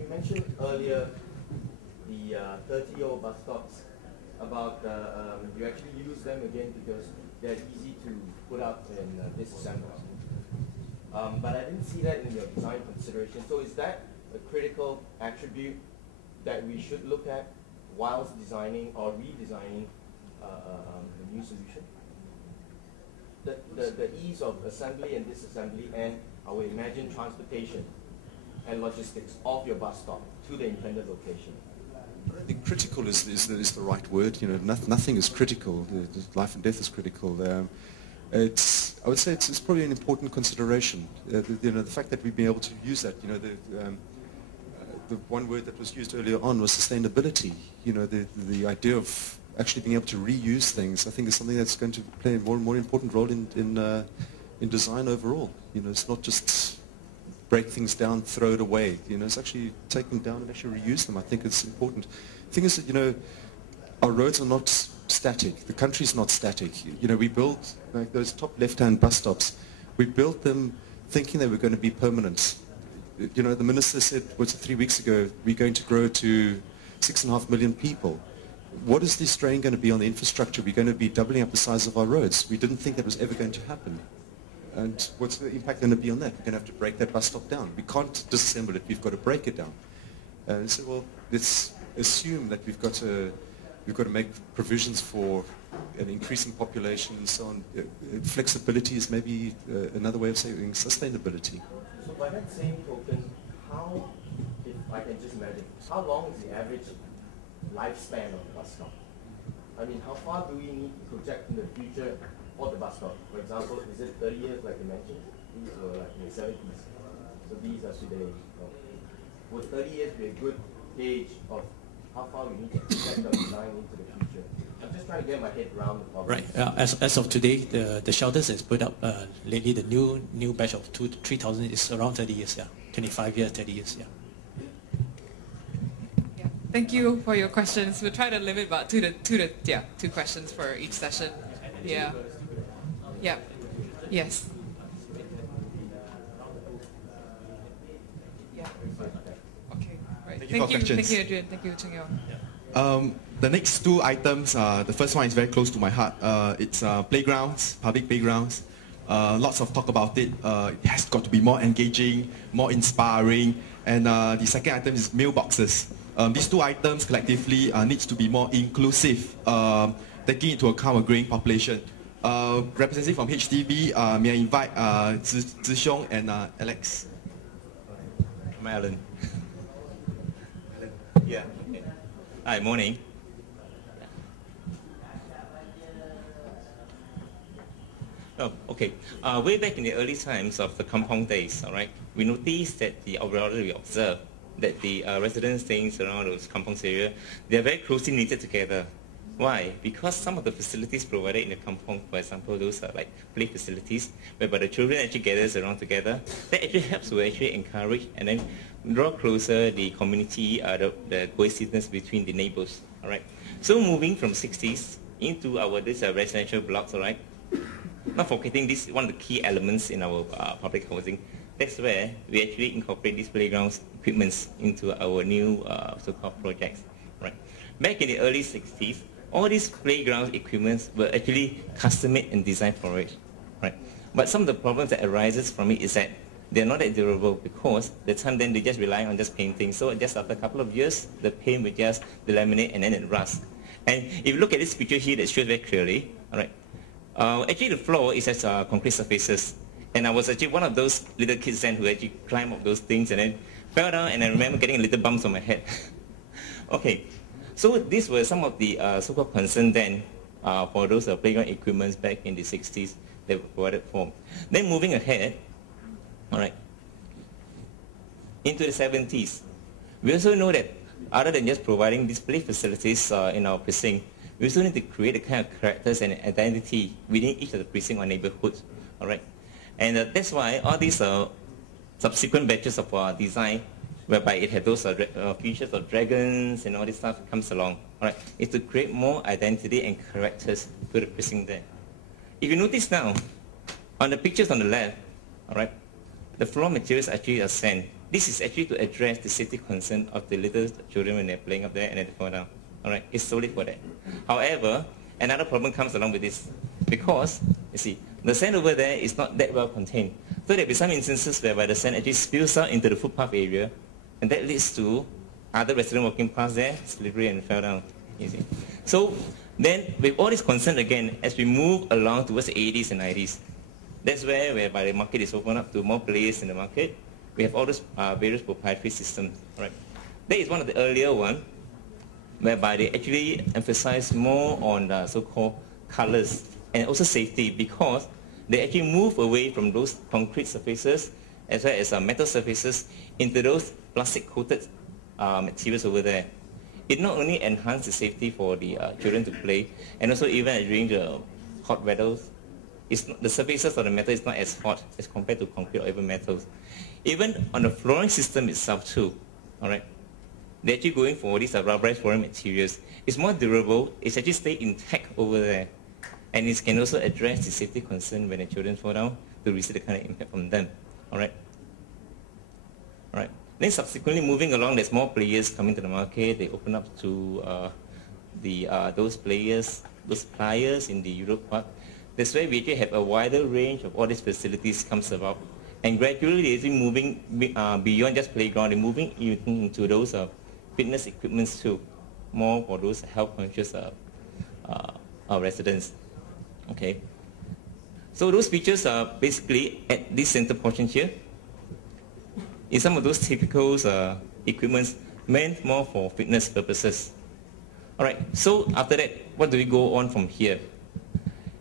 You mentioned earlier the 30-year-old bus stops about you actually use them again because they're easy to put up and disassemble. But I didn't see that in your design consideration. So is that a critical attribute that we should look at whilst designing or redesigning a new solution? The ease of assembly and disassembly and our imagined transportation and logistics of your bus stop to the intended location. I don't think critical is the right word. You know, nothing is critical. Life and death is critical. I would say it's probably an important consideration. The fact that we've been able to use that. You know, the one word that was used earlier on was sustainability. You know, the idea of actually being able to reuse things, I think, is something that's going to play a more and more important role in design overall. You know, it's not just break things down, throw it away. You know, it's actually take them down and actually reuse them. I think it's important. The thing is that, you know, our roads are not static. The country's not static. You know, we build, like those top left-hand bus stops, we built them thinking they were going to be permanent. You know, the minister said, was it 3 weeks ago, we're going to grow to 6.5 million people. What is the strain going to be on the infrastructure? We're going to be doubling up the size of our roads. We didn't think that was ever going to happen. And what's the impact going to be on that? We're going to have to break that bus stop down. We can't disassemble it. We've got to break it down. So, well, let's assume that we've got to make provisions for an increasing population and so on. Flexibility is maybe another way of saying sustainability. So by that same token, how, if I can just imagine, how long is the average lifespan of the bus stop? I mean, how far do we need to project in the future for the bus stop? For example, is it 30 years like you mentioned? These were like in the 70s. So these are today. Would 30 years be a good gauge of how far we need to project our design into the future? I'm just trying to get my head around the problem. Right. As of today, the shelters that's put up lately, the new batch of 3,000 is around 30 years. Yeah, 25 years, 30 years. Yeah. Thank you for your questions. We'll try to limit about two questions for each session. Yeah. Yeah. Yes. Yeah. Okay. Right. Thank you, Adrian. Thank you, Cheng Yao. The next two items, the first one is very close to my heart. It's playgrounds, public playgrounds. Lots of talk about it. It has got to be more engaging, more inspiring. And the second item is mailboxes. These two items collectively needs to be more inclusive, taking into account a growing population. Representative from HDB, may I invite Zhi Xiong and Alex? I'm Alan. Yeah. Hi, morning. Oh, okay. Way back in the early times of the kampong days, all right, we noticed that we observed that the residents staying around those kampongs area, they are very closely knitted together. Why? Because some of the facilities provided in the kampong, for example, those are like play facilities, whereby the children actually gathers around together. That actually helps to actually encourage and then draw closer the community, the cohesiveness between the neighbors. All right. So moving from 60s into this residential blocks, all right. Not forgetting this one of the key elements in our public housing. That's where we actually incorporate these playgrounds equipments into our new so-called projects. Right. Back in the early 60s, all these playground equipments were actually custom-made and designed for it. Right. But some of the problems that arises from it is that they're not that durable because the time then they just rely on just painting. So just after a couple of years, the paint will just delaminate and then it rusts. And if you look at this picture here that shows very clearly, all right, actually the floor is just concrete surfaces. And I was actually one of those little kids then who actually climbed up those things and then fell down, and I remember getting a little bumps on my head. Okay, so these were some of the so-called concerns then for those playground equipments back in the 60s that were provided for. Then moving ahead, all right, into the 70s, we also know that other than just providing display facilities in our precinct, we also need to create a kind of characters and identity within each of the precinct or neighborhoods, all right? And that's why all these subsequent batches of design, whereby it had those features of dragons and all this stuff comes along, all right, is to create more identity and characters to the precinct there. If you notice now, on the pictures on the left, all right, the floor materials actually are sand. this is actually to address the safety concern of the little children when they're playing up there and then they fall down. All right, it's solely for that. However, another problem comes along with this because, you see, the sand over there is not that well contained. So there'll be some instances whereby the sand actually spills out into the footpath area, and that leads to other residents walking past there, slippery and fell down. You see. So then, with all this concern again, as we move along towards the 80s and 90s, that's whereby the market is opened up to more players in the market. We have all those various proprietary systems. Right? That is one of the earlier ones, whereby they actually emphasize more on the so-called colors and also safety, because they actually move away from those concrete surfaces as well as metal surfaces into those plastic-coated materials over there. It not only enhances the safety for the children to play, and also even during the hot weather, the surfaces of the metal is not as hot as compared to concrete or even metals. Even on the flooring system itself too, all right? They're actually going for these rubberized flooring materials. It's more durable, it's actually stay intact over there. And it can also address the safety concern when the children fall down to receive the kind of impact from them, all right? All right. Then subsequently moving along, there's more players coming to the market. They open up to those players, those pliers in the Europe part. That's why we actually have a wider range of all these facilities comes about. And gradually they're actually moving beyond just playground. They're moving into those fitness equipments too, more for those health conscious residents. Okay. So those features are basically at this center portion here. In some of those typical equipments meant more for fitness purposes. All right, so after that, what do we go on from here?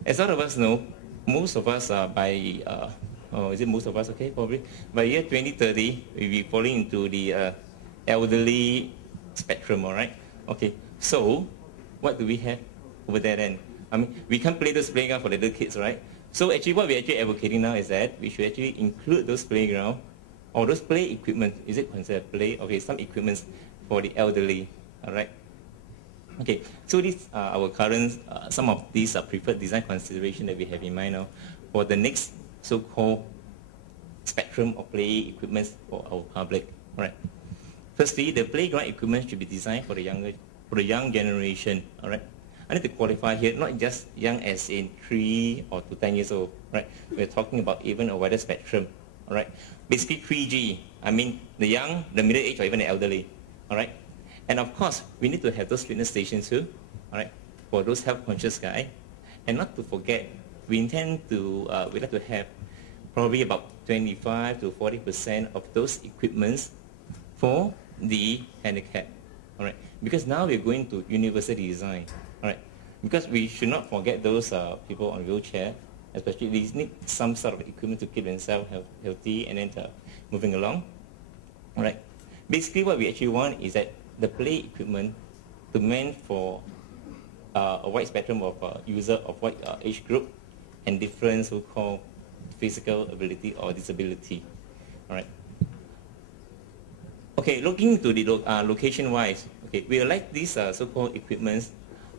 As all of us know, most of us are is it most of us, okay, probably? By year 2030, we'll be falling into the elderly spectrum, all right? Okay, so what do we have over there then? I mean, we can't play those playground for the little kids, right? So actually what we're actually advocating now is that we should actually include those playground or those play equipment. Is it considered play? Okay, some equipments for the elderly, all right? Okay, so these are our current, some of these are preferred design consideration that we have in mind now for the next so-called spectrum of play equipment for our public, all right? Firstly, the playground equipment should be designed for the young generation, all right? I need to qualify here, not just young as in 3 or to 10 years old, right? We're talking about even a wider spectrum, all right? Basically 3G, I mean the young, the middle age, or even the elderly, all right? And of course, we need to have those fitness stations too, all right, for those health conscious guys. And not to forget, we intend to, we'd like to have probably about 25 to 40% of those equipments for the handicapped, all right? Because now we're going to universal design, all right? Because we should not forget those people on wheelchair, especially these need some sort of equipment to keep themselves healthy and then moving along, all right? Basically what we actually want is that the play equipment to meant for a wide spectrum of user of wide age group and different so-called physical ability or disability, all right? Okay, looking to the location-wise, okay, we would like these so-called equipments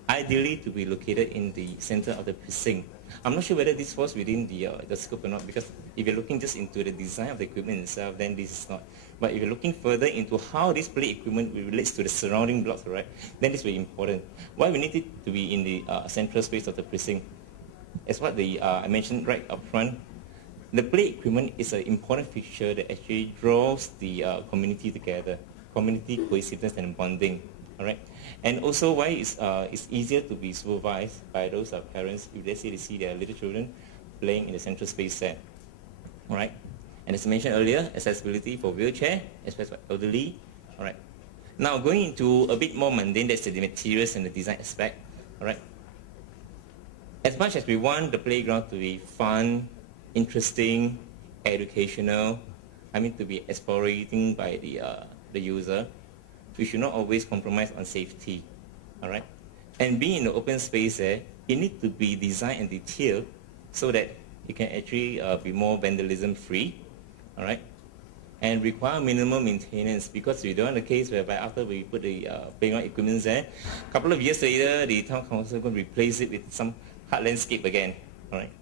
ideally to be located in the center of the precinct. I'm not sure whether this falls within the scope or not, because if you're looking just into the design of the equipment itself, then this is not. But if you're looking further into how this play equipment relates to the surrounding blocks, right, then this is very important. Why we need it to be in the central space of the precinct? As what I mentioned right up front, the play equipment is an important feature that actually draws the community together, community cohesiveness and bonding, all right? And also why it's easier to be supervised by those parents if they see their little children playing in the central space there, all right? And as I mentioned earlier, accessibility for wheelchair, especially for elderly, all right? Now going into a bit more mundane, that's the materials and the design aspect, all right? As much as we want the playground to be fun, interesting, educational, I mean to be exploring by the user, we should not always compromise on safety, all right? And being in the open space there, it needs to be designed and detailed so that it can actually be more vandalism free, all right? And require minimal maintenance, because we don't want the case whereby after we put the playground equipment there, a couple of years later, the town council is going to replace it with some hard landscape again, all right?